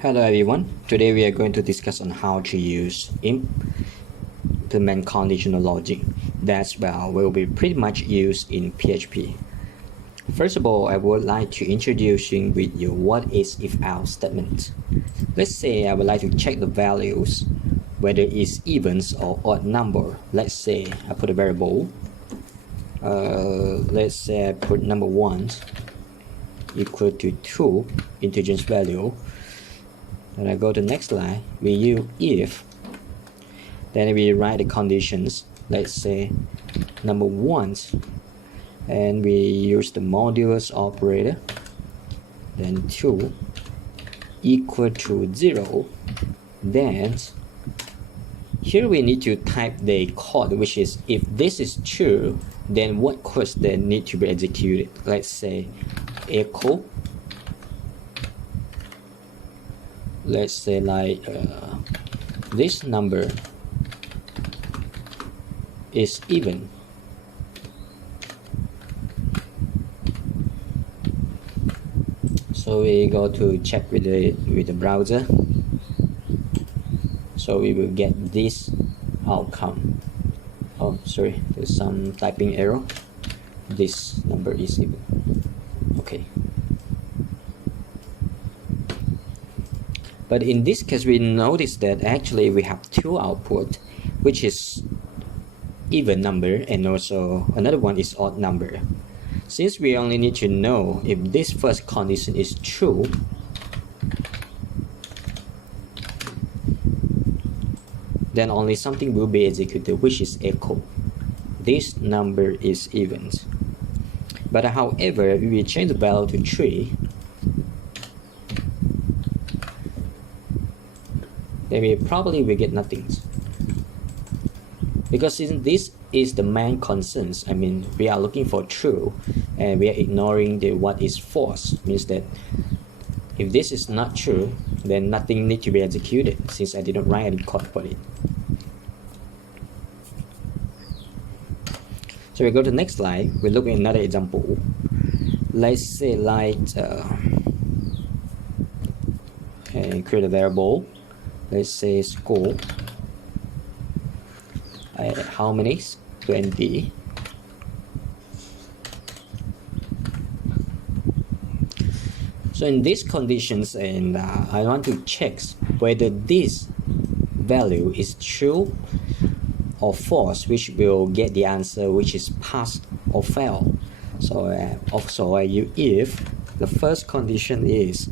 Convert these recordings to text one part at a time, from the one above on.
Hello everyone, today we are going to discuss on how to use implement conditional logic that will be pretty much used in PHP. First of all, I would like to introduce with you what is if-else statement. Let's say I would like to check the values whether it's evens or odd number. Let's say I put a variable. Let's say I put number 1 equal to 2 integer value. And I go to the next line, we use if, then we write the conditions, let's say number 1, and we use the modulus operator, then 2 equal to 0, then here we need to type the code, which is if this is true, then what codes then need to be executed. Let's say echo, let's say like this number is even. So we go to check with the browser. So we will get this outcome. Oh, sorry, there's some typing error. This number is even. Okay. But in this case, we notice that actually we have two output, which is even number and also another one is odd number. Since we only need to know if this first condition is true, then only something will be executed, which is echo. This number is even. But however, if we change the value to 3, then we probably will get nothing. Because since this is the main concerns, I mean, we are looking for true and we are ignoring the what is false, means that if this is not true, then nothing needs to be executed since I didn't write any code for it. So we go to the next slide, we look at another example. Let's say like create a variable. Let's say school. How many? 20. So in these conditions, and I want to check whether this value is true or false, which will get the answer which is pass or fail. So also I use if the first condition is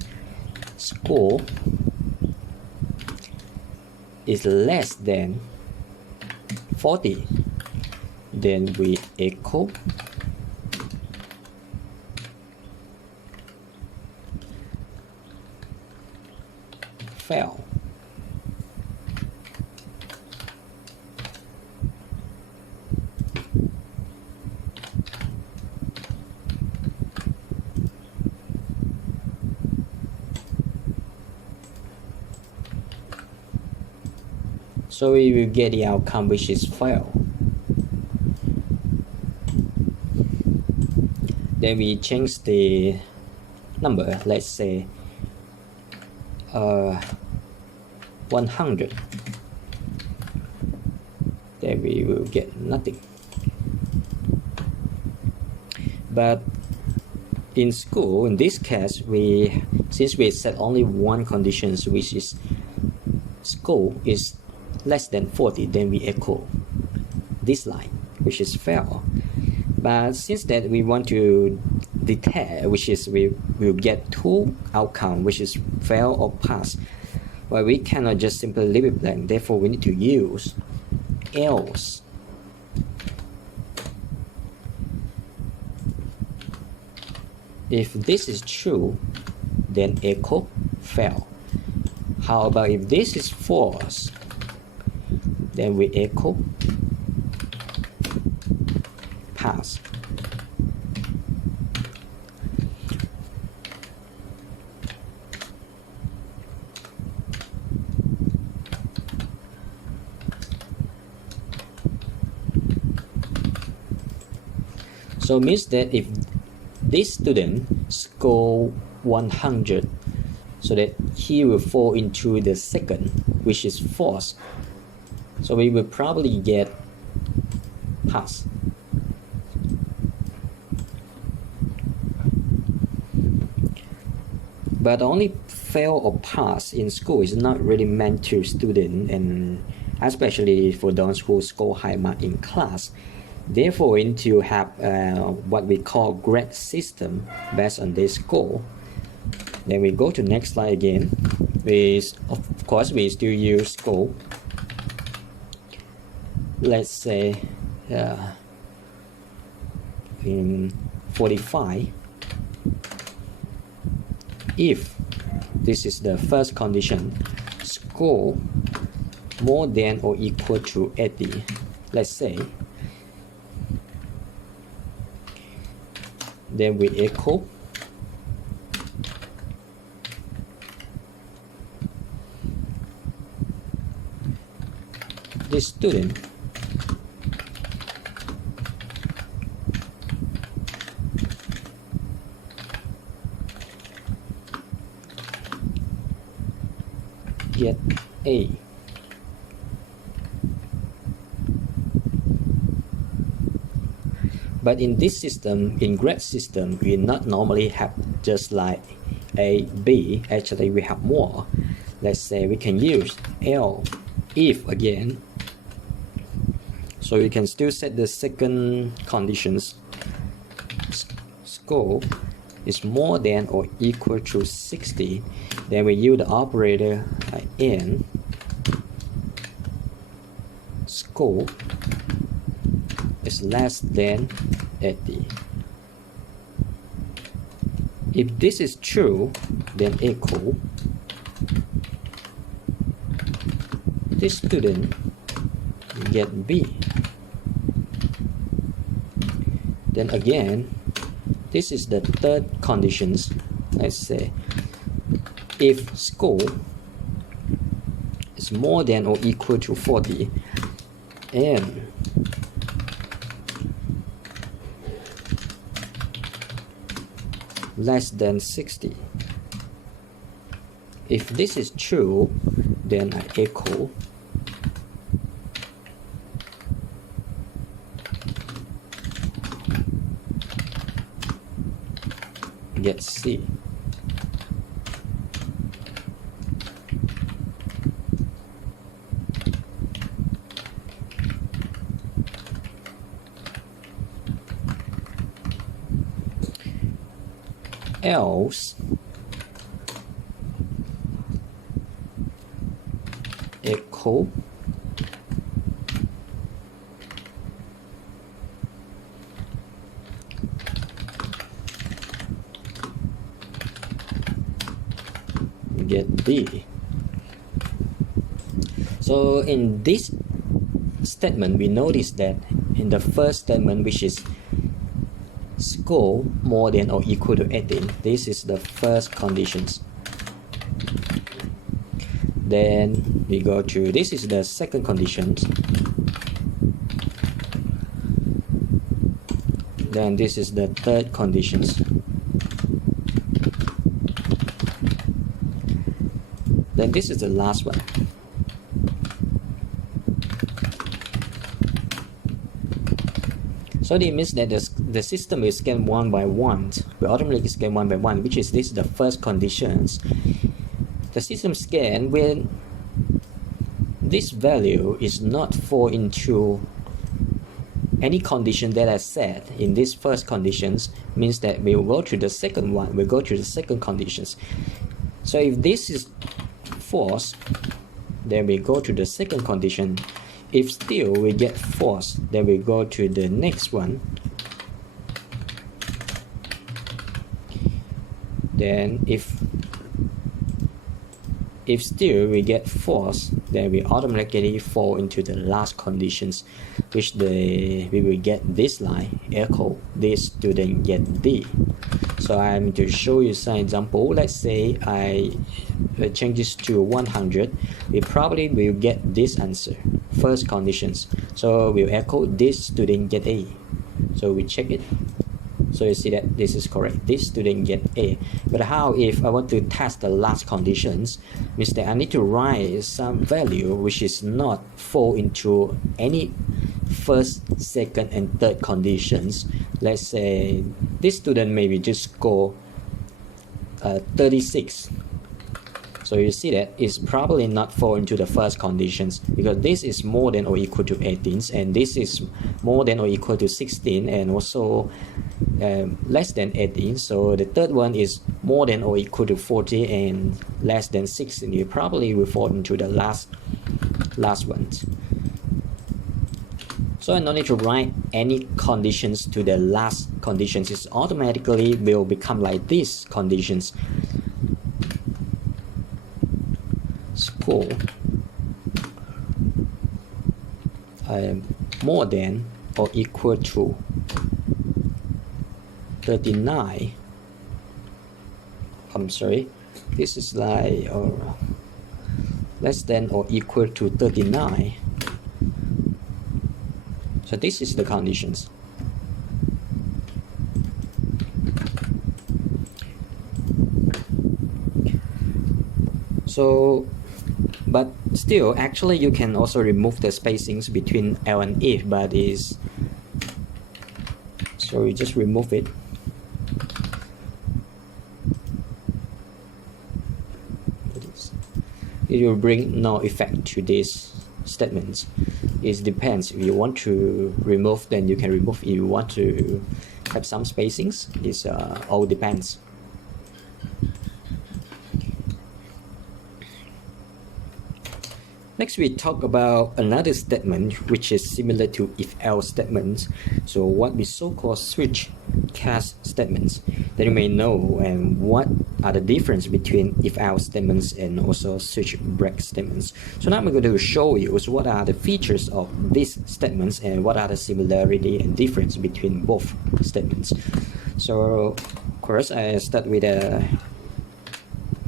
school is less than 40, then we echo fail. So we will get the outcome which is fail. Then we change the number, let's say 100. Then we will get nothing. But in school, in this case, since we set only one condition, which is school is less than 40, then we echo this line, which is fail. But since that we want to detect, which is we will get two outcome, which is fail or pass, but we cannot just simply leave it blank. Therefore, we need to use else. If this is true, then echo fail. How about if this is false? Then we echo pass. So means that if this student score 100, so that he will fall into the second, which is false. So we will probably get pass. But only fail or pass in school is not really meant to students, and especially for those who score high mark in class. Therefore, we need to have what we call grade system based on this score. Then we go to next slide again. Of course, we still use score. Let's say in 45. If this is the first condition, score more than or equal to 80, let's say, then we echo the student get A. But in this system, in grade system, we not normally have just like A, B. Actually, we have more. Let's say we can use L, if again. So we can still set the second conditions. Score is more than or equal to 60. Then we use the operator N. Score is less than 80. If this is true, then echo this student get B. Then again, this is the third conditions. Let's say if score is more than or equal to 40 and less than 60. If this is true, then I echo get C. Else echo get D. So in this statement, we notice that in the first statement, which is score more than or equal to 18, this is the first conditions. Then we go to, this is the second conditions. Then this is the third conditions. Then this is the last one. So it means that the system is scanned one by one. We automatically scan one by one, which is this is the first conditions. The system scan when this value is not fall into any condition that I set in this first conditions, means that we will go to the second one, we'll go to the second conditions. So if this is false, then we go to the second condition. If still we get false, then we go to the next one. Then if still we get false, then we automatically fall into the last conditions, which we will get this line, echo this student get D. So I'm to show you some example. Let's say I change this to 100. We probably will get this answer, first conditions. So we'll echo this student get A. So we check it. So you see that this is correct. This student get A. But how if I want to test the last conditions? Means that I need to write some value which is not fall into any first, second, and third conditions. Let's say this student maybe just score 36. So you see that it's probably not fall into the first conditions, because this is more than or equal to 18, and this is more than or equal to 16, and also less than 18. So the third one is more than or equal to 40 and less than 16. You probably will fall into the last ones. So I don't need to write any conditions to the last conditions. It automatically will become like these conditions. Score more than or equal to 39. I'm sorry, this is like less than or equal to 39. So this is the conditions. So but still, actually you can also remove the spacings between L and if, but is so you just remove it. It will bring no effect to these statements. It depends. If you want to remove, then you can remove. If you want to have some spacings, it all depends. Next, we talk about another statement which is similar to if-else statements. So what we so-called switch case statements that you may know, and what are the difference between if-else statements and also switch break statements. So now I'm going to show you what are the features of these statements and what are the similarity and difference between both statements. So of course I start with a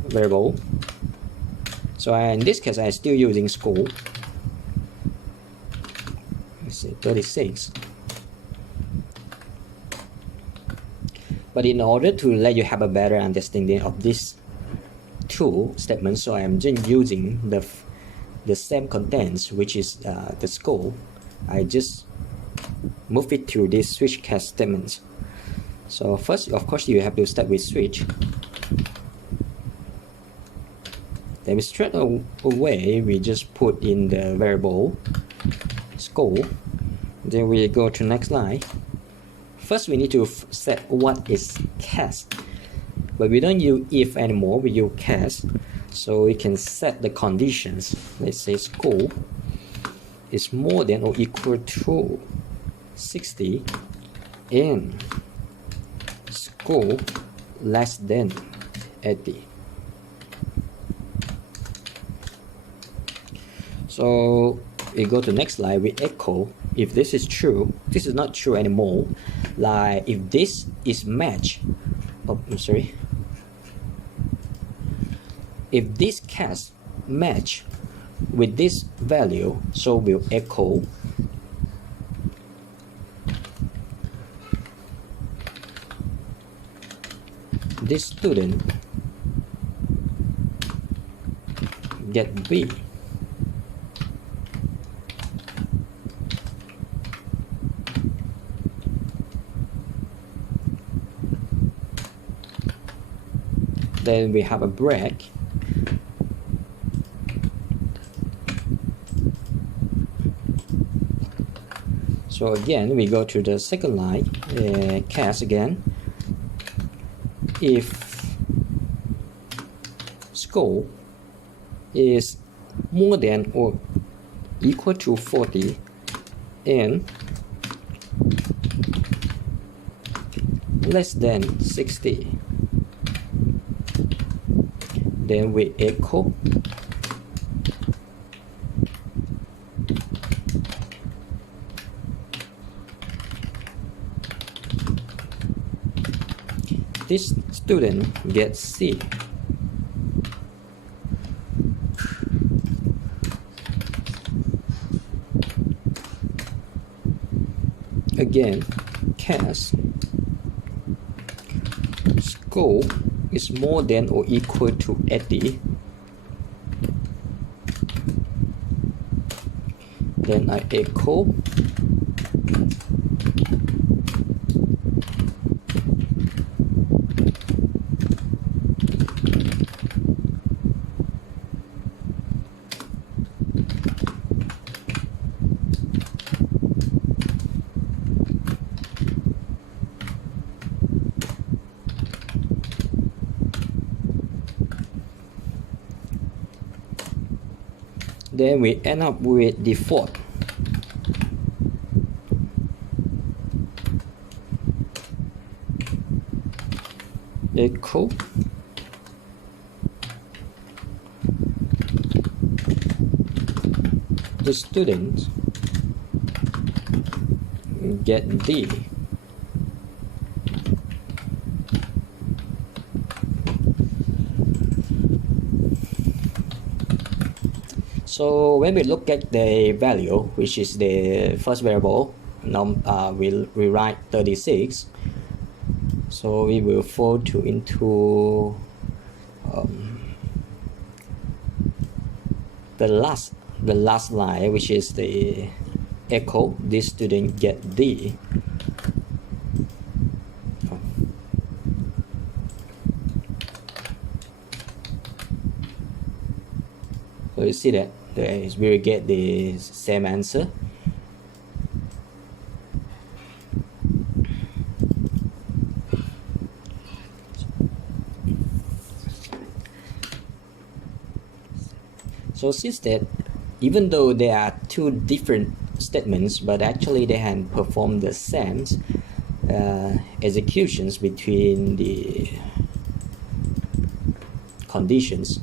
variable. So in this case, I'm still using school. Let's say 36. But in order to let you have a better understanding of these two statements, so I'm just using the same contents, which is the school. I just move it to this switch case statements. So first, of course, you have to start with switch. Then straight away we just put in the variable school. Then we go to next line. First we need to set what is case, but we don't use if anymore, we use case. So we can set the conditions. Let's say school is more than or equal to 60 and school less than 80. So we go to next line, we echo if this is true. This is not true anymore. Like if this is match, if this case match with this value, so we'll echo this student get B. Then we have a break. So again, we go to the second line, case again. If school is more than or equal to 40 and less than 60, then we echo this student gets C. Again, case score is more than or equal to 80, then I echo then we end up with default. Echo the student get D. So when we look at the value, which is the first variable, we'll rewrite 36. So we will fall into the last line, which is the echo this student get D. So you see that we will get the same answer. So since that, even though there are two different statements, but actually they can perform the same executions between the conditions,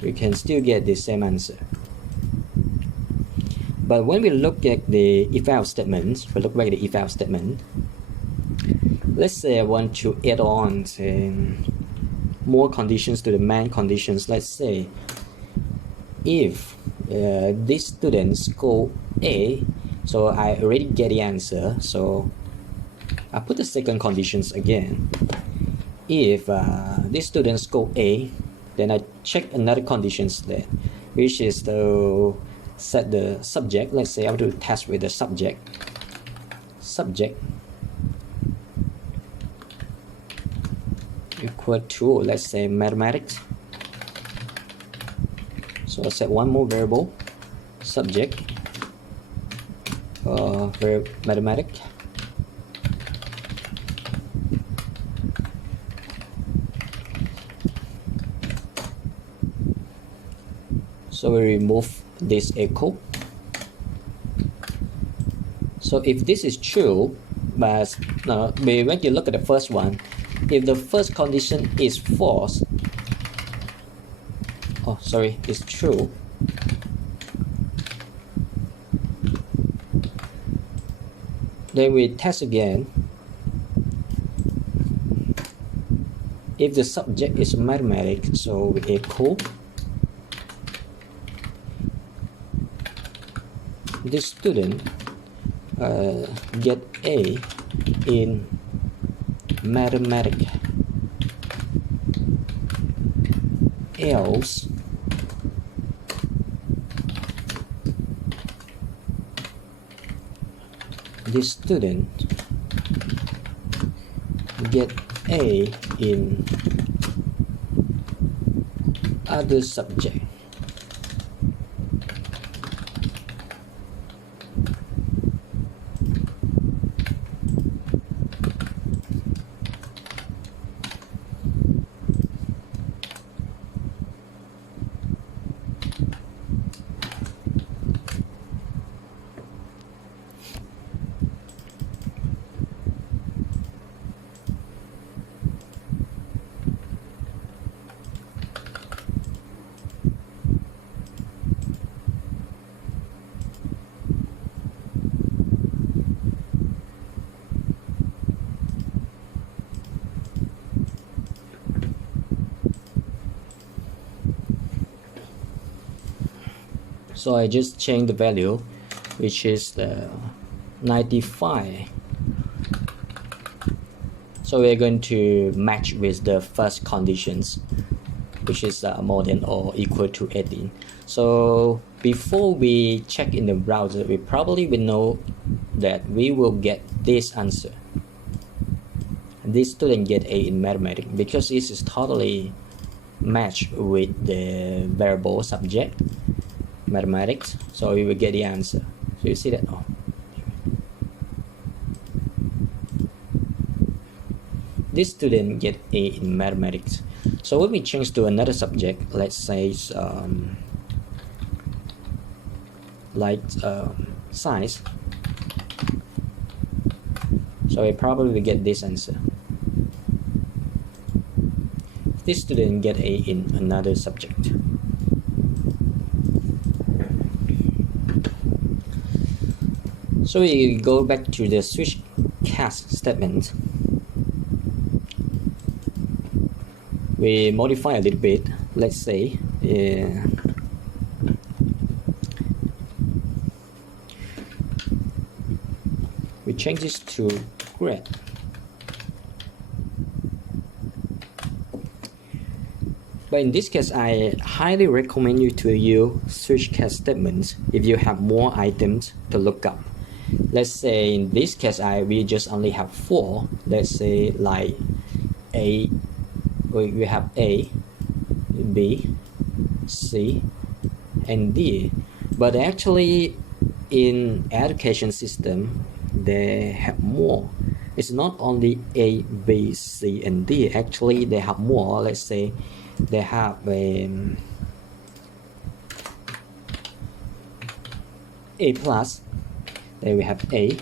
we can still get the same answer. But when we look at the if-else statements, we look back at the if-else statement. Let's say I want to add on more conditions to the main conditions. Let's say if this student score A, so I already get the answer, so I put the second conditions again. If this student score A, then I check another conditions there, which is to set the subject. Let's say I want to test with the subject equal to, let's say, mathematics. So I set one more variable, subject mathematics. So we remove this echo. So if this is true, but when you look at the first one, if the first condition is false, is true, then we test again. If the subject is mathematics, so we echo the student get A in mathematics, else the student get A in other subject. So I just change the value, which is the 95. So we're going to match with the first conditions, which is more than or equal to 18. So before we check in the browser, we probably will know that we will get this answer. This student get A in mathematics because this is totally matched with the variable subject mathematics. So we will get the answer. So you see that? Oh. This student get A in mathematics. So when we change to another subject, let's say science, so we probably will get this answer. This student get A in another subject. So we go back to the switch cast statement. We modify a little bit. Let's say we change this to grade. But in this case, I highly recommend you to use switch cast statements if you have more items to look up. Let's say in this case, we just only have 4. Let's say like A, we have A, B, C, and D. But actually, in education system, they have more. It's not only A, B, C, and D. Actually, they have more. Let's say they have A plus, then we have A,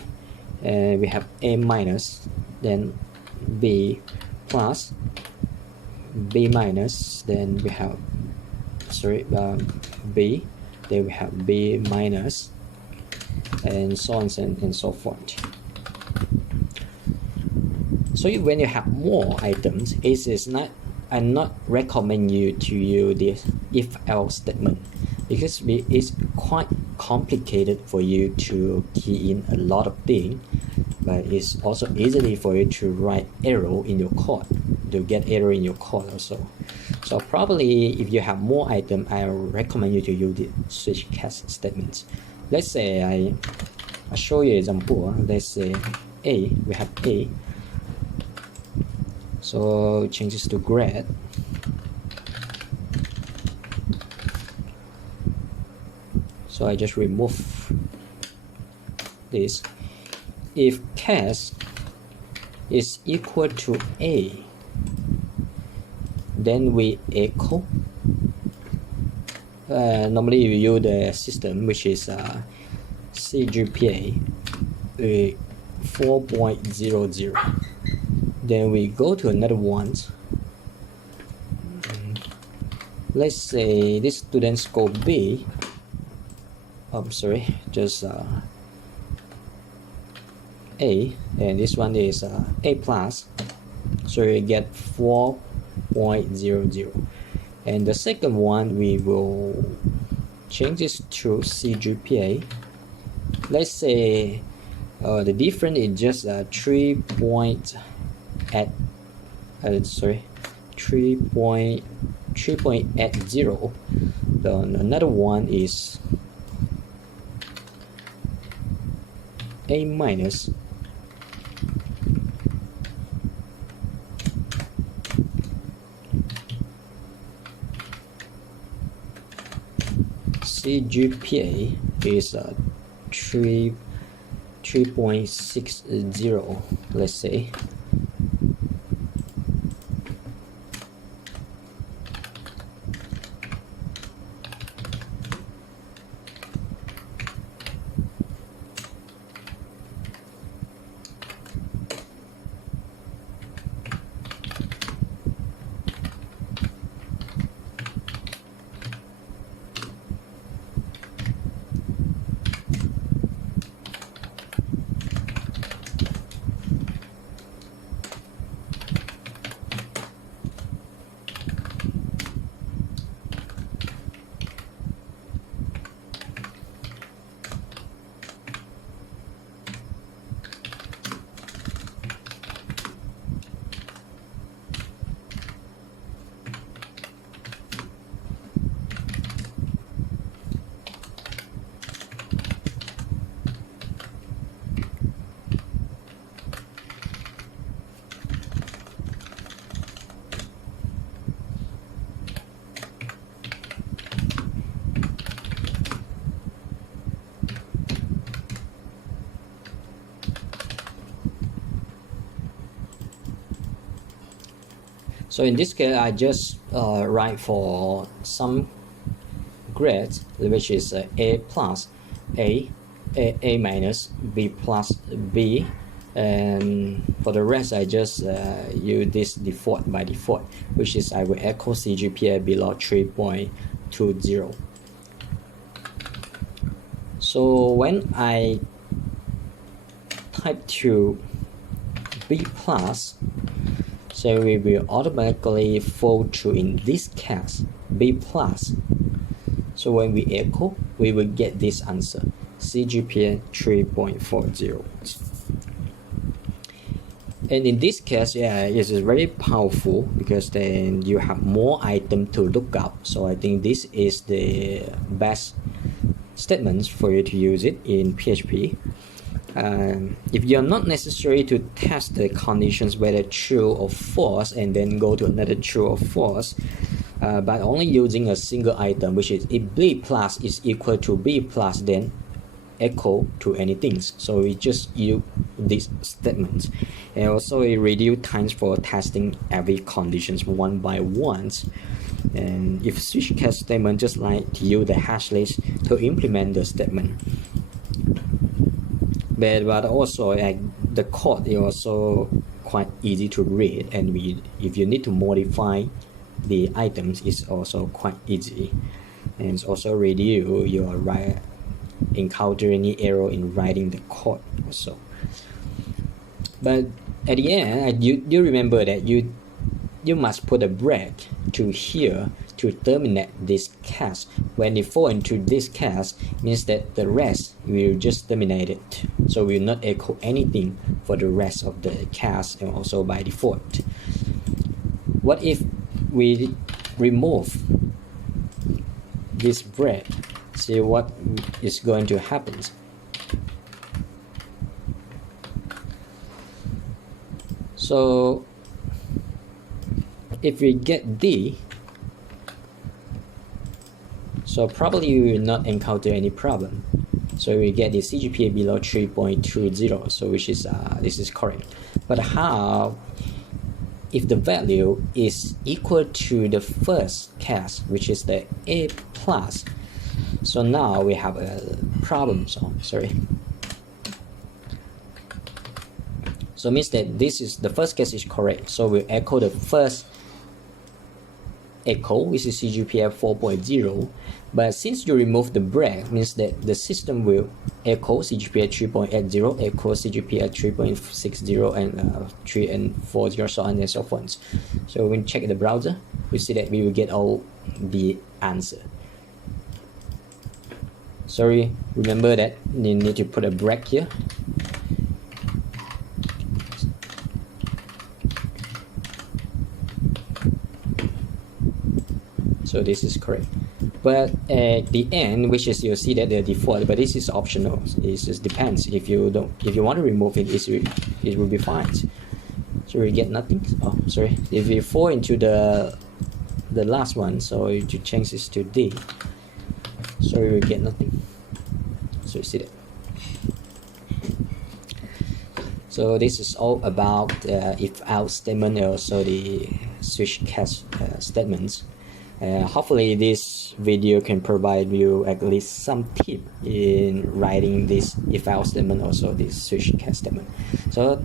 we have A minus, then B plus, B minus, then we have B, then we have B minus, and so on and so forth. So when you have more items, it is not, I not recommend you to use this if-else statement because it's quite complicated for you to key in a lot of things, but it's also easily for you to write error in your code, to get error in your code also. So probably if you have more items, I recommend you to use the switch cast statements. Let's say I show you an example. Let's say A, we have A. So change this to grade. So I just remove this. If cast is equal to A, then we echo. Normally you use the system which is CGPA 4.00. Then we go to another one. Let's say this student score B. Just A, and this one is A plus. So we get 4.00. And the second one, we will change this to CGPA. Let's say the difference is just 3.80. Then another one is A minus. CGPA is 3.60, let's say. So in this case, I just write for some grade, which is A plus A minus, B plus B, and for the rest I just use this default by default, which is I will echo CGPA below 3.20. So when I type to B plus, so we will automatically fall to, in this case, B plus. So when we echo, we will get this answer, CGPA 3.40. And in this case, yeah, it is very powerful because then you have more items to look up. So I think this is the best statements for you to use it in PHP. If you're not necessary to test the conditions whether true or false and then go to another true or false, but only using a single item, which is if B plus is equal to B plus, then echo to anything. So we just use this statement, and also it reduce times for testing every conditions one by one. And if switch case statement, just like to use the hash list to implement the statement. But also the code is also quite easy to read, and if you need to modify the items, it's also quite easy, and it's also reduce your encounter any error in writing the code also. But at the end, you remember that you must put a break to here to terminate this case. When it fall into this case, means that the rest will just terminate it. So we will not echo anything for the rest of the case, and also by default. What if we remove this break? See what is going to happen. So if we get D, so probably we will not encounter any problem. So we get the CGPA below 3.20, so which is this is correct. But how if the value is equal to the first case, which is the A plus? So now we have a problem. So sorry. So means that this is the first case is correct. So we echo the first echo, which is CGPA 4.0. But since you remove the break, means that the system will echo CGPA 3.80, echo CGPA 3.60, and 3 and 40, so on and so forth. So when we check the browser, we see that we will get all the answer. Sorry, remember that you need to put a break here. So this is correct. But at the end, which is you'll see that the default, but this is optional. It just depends. If you want to remove it, it will be fine. So we get nothing. Oh, sorry. If you fall into the last one, so you change this to D. So we will get nothing. So you see that. So this is all about if-else statement, and also the switch case statements. Hopefully this video can provide you at least some tip in writing this if-else statement, also this switch case statement. So